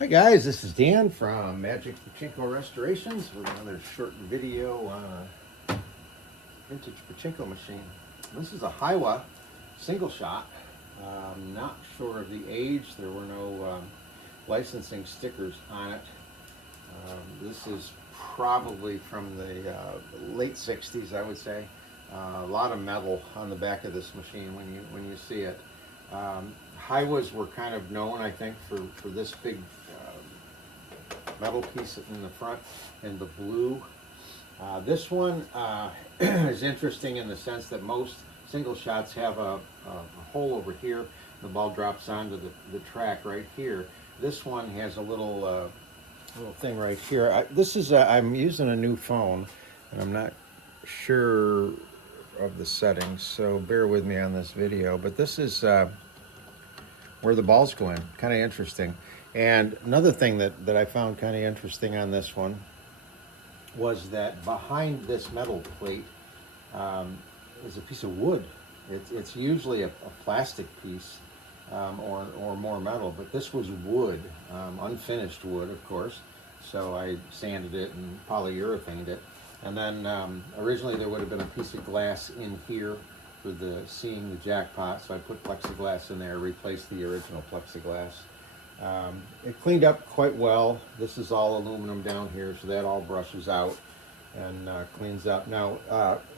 Hi guys, this is Dan from Magic Pachinko Restorations with another short video on a vintage pachinko machine. This is a Heiwa single shot. Not sure of the age. There were no licensing stickers on it. This is probably from the late 60s, I would say. A lot of metal on the back of this machine when you see it. Heiwas were kind of known, I think, for this big metal piece in the front and the blue. This one is interesting in the sense that most single shots have a hole over here. The ball drops onto the track right here. This one has a little thing right here. I'm using a new phone, and I'm not sure of the settings, so bear with me on this video. But this is where the balls go in. Kind of interesting. And another thing that I found kind of interesting on this one was that behind this metal plate is a piece of wood. It's usually a plastic piece or more metal, but this was wood, unfinished wood, of course. So I sanded it and polyurethaned it. And then originally there would have been a piece of glass in here for seeing the jackpot, so I put plexiglass in there, replaced the original plexiglass. It cleaned up quite well. This is all aluminum down here, so that all brushes out and cleans up. Now,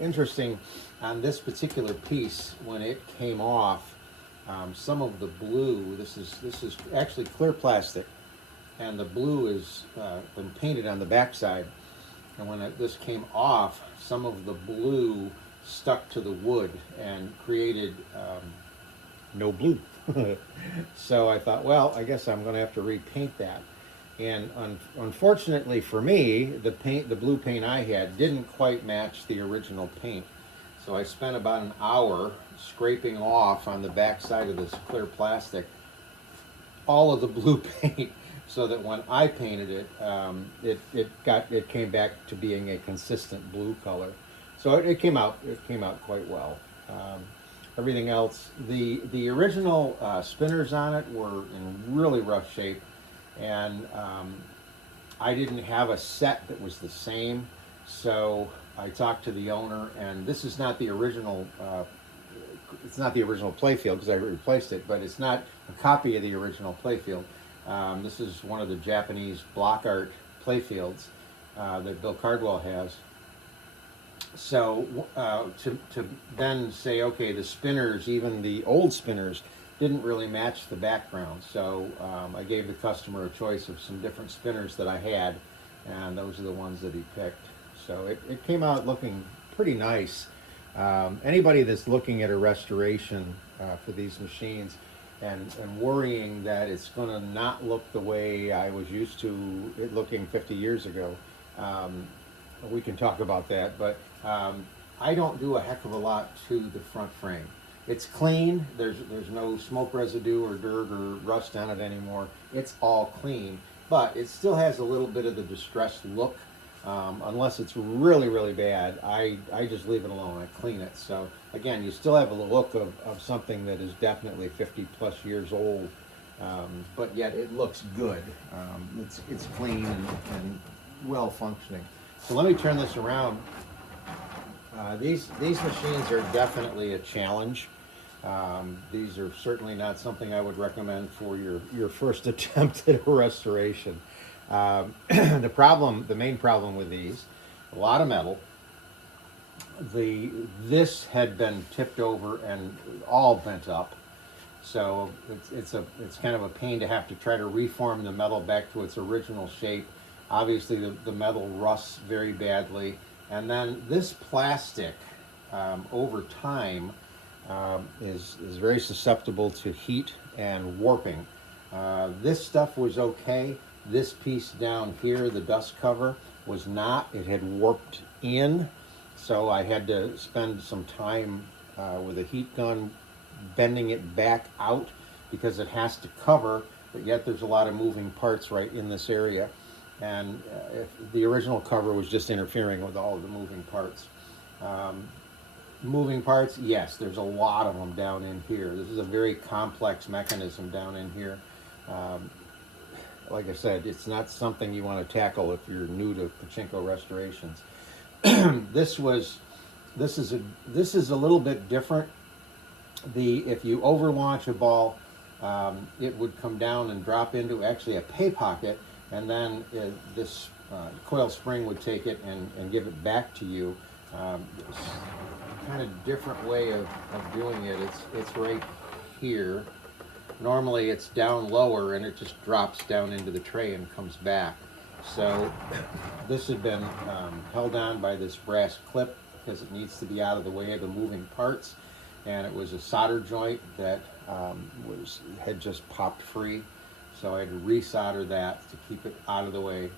interesting, on this particular piece, when it came off, some of the blue, this is actually clear plastic, and the blue is been painted on the backside. And when this came off, some of the blue stuck to the wood and created no blue. So I thought, well, I guess I'm going to have to repaint that. And unfortunately for me, the blue paint I had didn't quite match the original paint. So I spent about an hour scraping off on the back side of this clear plastic all of the blue paint, so that when I painted it, it came back to being a consistent blue color. So it came out quite well. Everything else, the original spinners on it were in really rough shape, and I didn't have a set that was the same, so I talked to the owner, and this is not the original. It's not the original playfield because I replaced it, but it's not a copy of the original playfield. This is one of the Japanese block art playfields that Bill Cardwell has. So to then say, okay, the spinners, even the old spinners, didn't really match the background. So I gave the customer a choice of some different spinners that I had, and those are the ones that he picked. So it came out looking pretty nice. Anybody that's looking at a restoration for these machines and worrying that it's going to not look the way I was used to it looking 50 years ago, we can talk about that, but I don't do a heck of a lot to the front frame. It's clean. There's no smoke residue or dirt or rust on it anymore. It's all clean, but it still has a little bit of the distressed look. Unless it's really, really bad, I just leave it alone. I clean it. So again, you still have a look of something that is definitely 50 plus years old, but yet it looks good. It's clean and well functioning. So let me turn this around. These machines are definitely a challenge. These are certainly not something I would recommend for your first attempt at a restoration. The main problem with these, a lot of metal. This had been tipped over and all bent up, so it's kind of a pain to have to try to reform the metal back to its original shape. Obviously, the metal rusts very badly, and then this plastic, over time, is very susceptible to heat and warping. This stuff was okay. This piece down here, the dust cover, was not. It had warped in, so I had to spend some time with a heat gun bending it back out because it has to cover, but yet there's a lot of moving parts right in this area. And if the original cover was just interfering with all of the moving parts. Moving parts, yes, there's a lot of them down in here. This is a very complex mechanism down in here. like I said, it's not something you want to tackle if you're new to pachinko restorations. This is a little bit different. If you overlaunch a ball, it would come down and drop into actually a pay pocket, and then this coil spring would take it and give it back to you. Kind of different way of doing it. It's right here. Normally it's down lower and it just drops down into the tray and comes back. So this had been held on by this brass clip because it needs to be out of the way of the moving parts, and it was a solder joint that had just popped free, so I had to resolder that to keep it out of the way.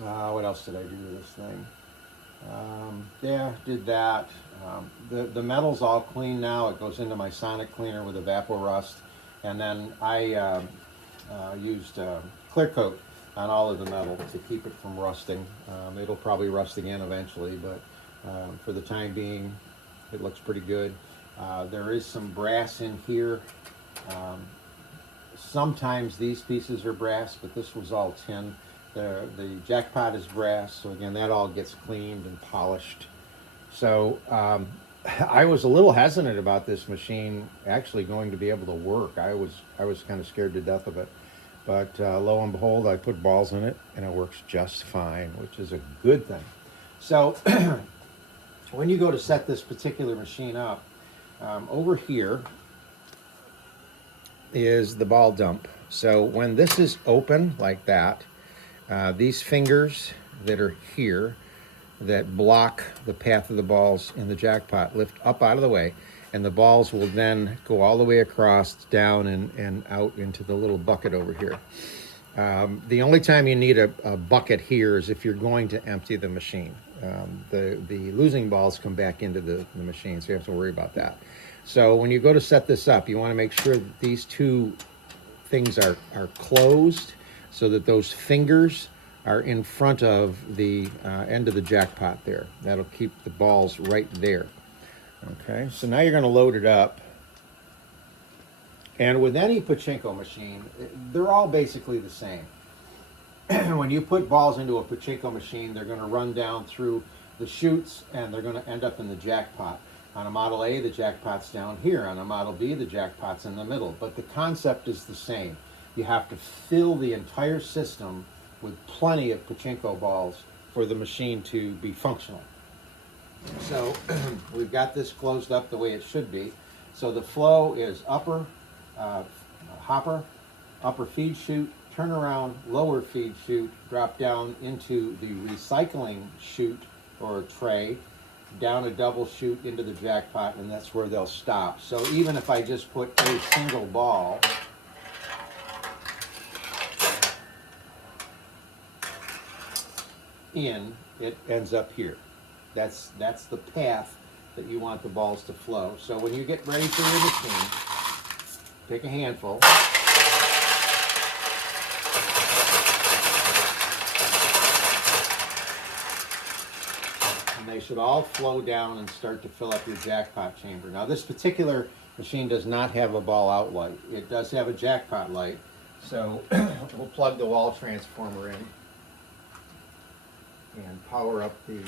What else did I do to this thing? Yeah, did that. The metal's all clean now. It goes into my sonic cleaner with Evapo-Rust, and then I used clear coat on all of the metal to keep it from rusting. It'll probably rust again eventually, but for the time being, it looks pretty good. There is some brass in here. Sometimes these pieces are brass, but this was all tin. The jackpot is brass, so again, that all gets cleaned and polished. So I was a little hesitant about this machine actually going to be able to work. I was kind of scared to death of it. But lo and behold, I put balls in it, and it works just fine, which is a good thing. So when you go to set this particular machine up, over here is the ball dump. So when this is open like that, these fingers that are here that block the path of the balls in the jackpot lift up out of the way, and the balls will then go all the way across, down, and out into the little bucket over here. The only time you need a bucket here is if you're going to empty the machine. The losing balls come back into the machine, so you have to worry about that. So when you go to set this up, you want to make sure that these two things are closed, so that those fingers are in front of the end of the jackpot there. That'll keep the balls right there. Okay, so now you're going to load it up. And with any pachinko machine, they're all basically the same. When you put balls into a pachinko machine, they're going to run down through the chutes and they're going to end up in the jackpot. On a Model A, the jackpot's down here. On a Model B, the jackpot's in the middle. But the concept is the same. You have to fill the entire system with plenty of pachinko balls for the machine to be functional. So we've got this closed up the way it should be. So the flow is upper hopper, upper feed chute, turn around, lower feed chute, drop down into the recycling chute or tray, down a double chute into the jackpot, and that's where they'll stop. So even if I just put a single ball in, it ends up here. That's the path that you want the balls to flow. So when you get ready for your machine, take a handful. And they should all flow down and start to fill up your jackpot chamber. Now this particular machine does not have a ball out light. It does have a jackpot light. So we'll plug the wall transformer in and power up the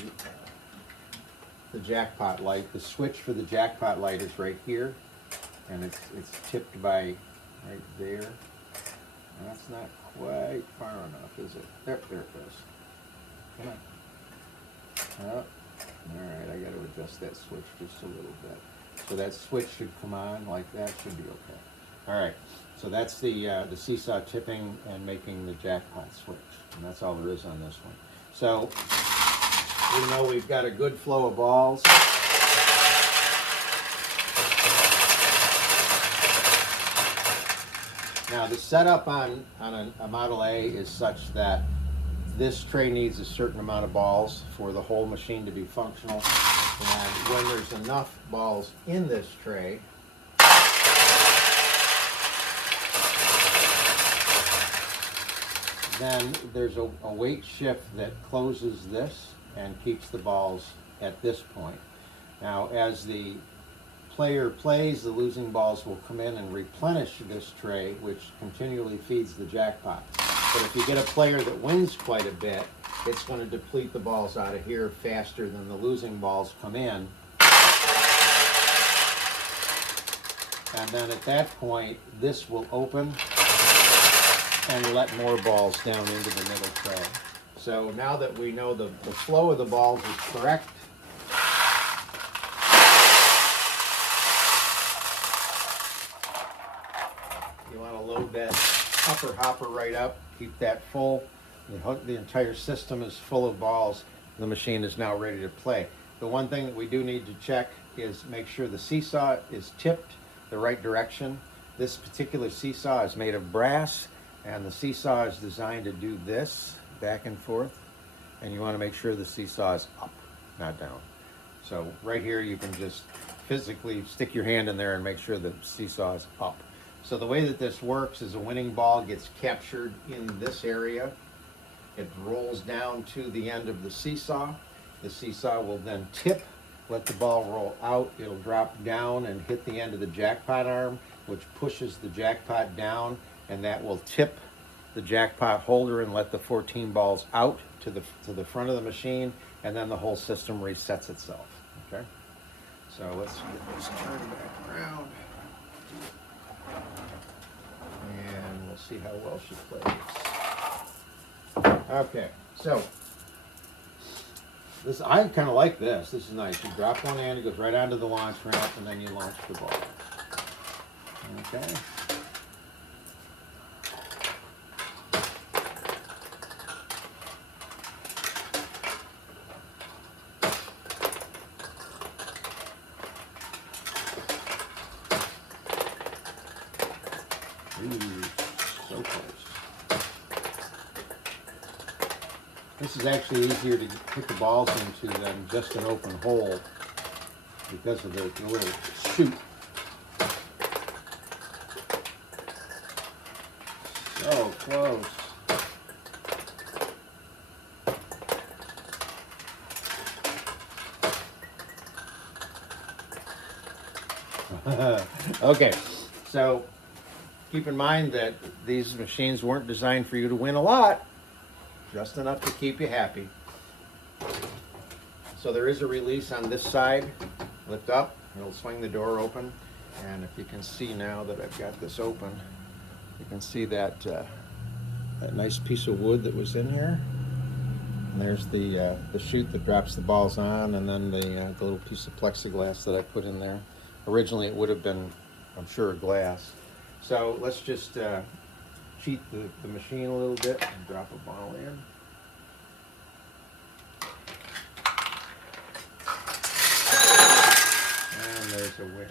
jackpot light. The switch for the jackpot light is right here, and it's tipped by right there. And that's not quite far enough, is it? There it goes. Come on. Oh, all right, I got to adjust that switch just a little bit. So that switch should come on like that. Should be okay. All right. So that's the seesaw tipping and making the jackpot switch, and that's all there is on this one. So we know we've got a good flow of balls. Now the setup on a Model A is such that this tray needs a certain amount of balls for the whole machine to be functional. And when there's enough balls in this tray, then there's a weight shift that closes this and keeps the balls at this point. Now as the player plays, the losing balls will come in and replenish this tray, which continually feeds the jackpot. But if you get a player that wins quite a bit, it's going to deplete the balls out of here faster than the losing balls come in. And then at that point, this will open and let more balls down into the middle tray. So now that we know the flow of the balls is correct, you want to load that upper hopper right up, keep that full. The entire system is full of balls. The machine is now ready to play. The one thing that we do need to check is make sure the seesaw is tipped the right direction. This particular seesaw is made of brass, and the seesaw is designed to do this back and forth, and you want to make sure the seesaw is up, not down. So right here you can just physically stick your hand in there and make sure the seesaw is up. So the way that this works is a winning ball gets captured in this area. It rolls down to the end of the seesaw. The seesaw will then tip, let the ball roll out. It'll drop down and hit the end of the jackpot arm, which pushes the jackpot down, and that will tip the jackpot holder and let the 14 balls out to the front of the machine, and then the whole system resets itself. Okay? So let's get this turned back around. And we'll see how well she plays. Okay, so this, I kind of like this. This is nice. You drop one in, it goes right onto the launch ramp, and then you launch the ball. Okay. Ooh, so close. This is actually easier to put the balls into than just an open hole because of the little chute. So close. Okay, so keep in mind that these machines weren't designed for you to win a lot, just enough to keep you happy. So there is a release on this side. Lift up, it'll swing the door open, and if you can see now that I've got this open, you can see that that nice piece of wood that was in here. And there's the chute that drops the balls on, and then the little piece of plexiglass that I put in there. Originally it would have been, I'm sure, glass. So let's just cheat the machine a little bit and drop a ball in. And there's a win.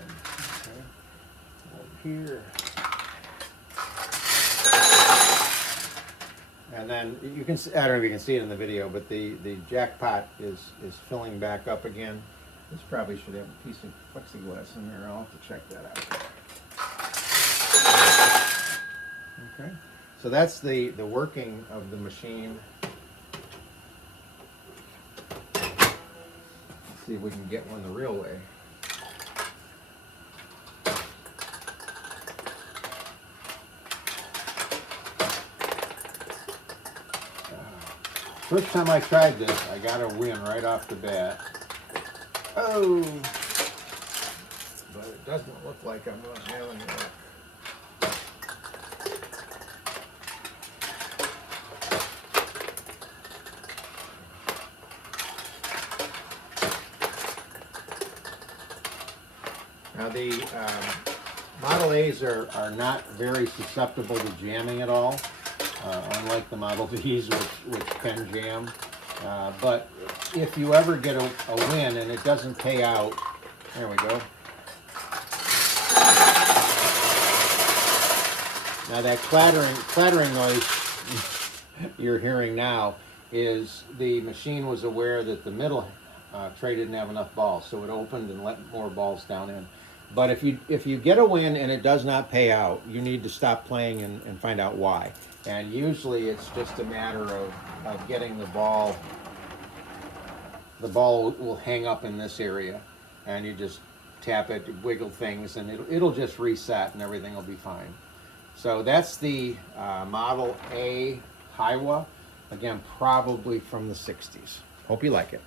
Okay. Over here. And then you can see, I don't know if you can see it in the video, but the jackpot is filling back up again. This probably should have a piece of plexiglass in there. I'll have to check that out. Okay, so that's the working of the machine. Let's see if we can get one the real way. First time I tried this, I got a win right off the bat. Oh, but it doesn't look like I'm going to have any luck. Now the Model A's are not very susceptible to jamming at all, unlike the Model V's, which can jam. But if you ever get a win and it doesn't pay out, there we go. Now that clattering noise you're hearing now is the machine was aware that the middle tray didn't have enough balls, so it opened and let more balls down in. But if you get a win and it does not pay out, you need to stop playing and find out why. And usually it's just a matter of getting the ball. The ball will hang up in this area, and you just tap it, wiggle things, and it'll just reset, and everything will be fine. So that's the Model A Heiwa. Again, probably from the 60s. Hope you like it.